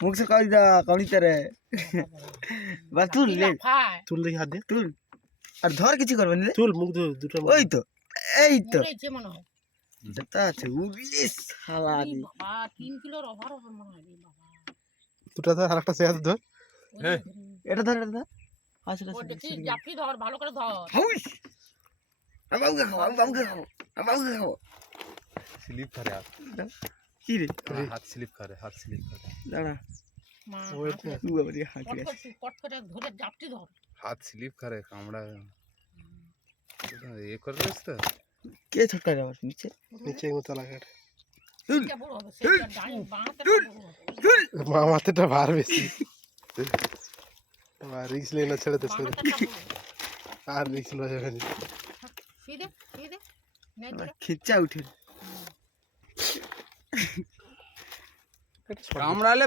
মুখ से काढ़ी दा काढ़ी तेरे बस তুল ले তুল দেখি হাত দিয়ে তুল আর ধর কিছু করবে না তুল মুখ ধর দুটো ওই তো এই তো মরেছে মনে হয় যেটা আছে উড়ি শালা এই বাবা 3 কিলোর ওভার ওভার মনে হয় রে বাবা দুটো ধর আরেকটা সে হাত ধর এই এটা ধর আসলে ও দেখি জাপি ধর ভালো করে ধর হাউস আমাকে খাও আমাকে খাও স্লিপ করে হাত কি রে হাত স্লিপ করে দাঁড়া মা ওই তো তু আবার হাঁকি কট করে ধরে জাপটি ধর হাত স্লিপ করে কামড়া ये कर रहे तो কে ছটকা যাওয়ার নিচে নিচে মতো লাগাট সেটা বড় হবে সেটা ডাই বাঁতে বড় হবে মা মাথাটা ভার বেশি রিক্স लेना ছেড়ে দে আর রিক্স লওয়া যাবে না সিধে নেই তো খিচ্চা উঠে কামড়ালে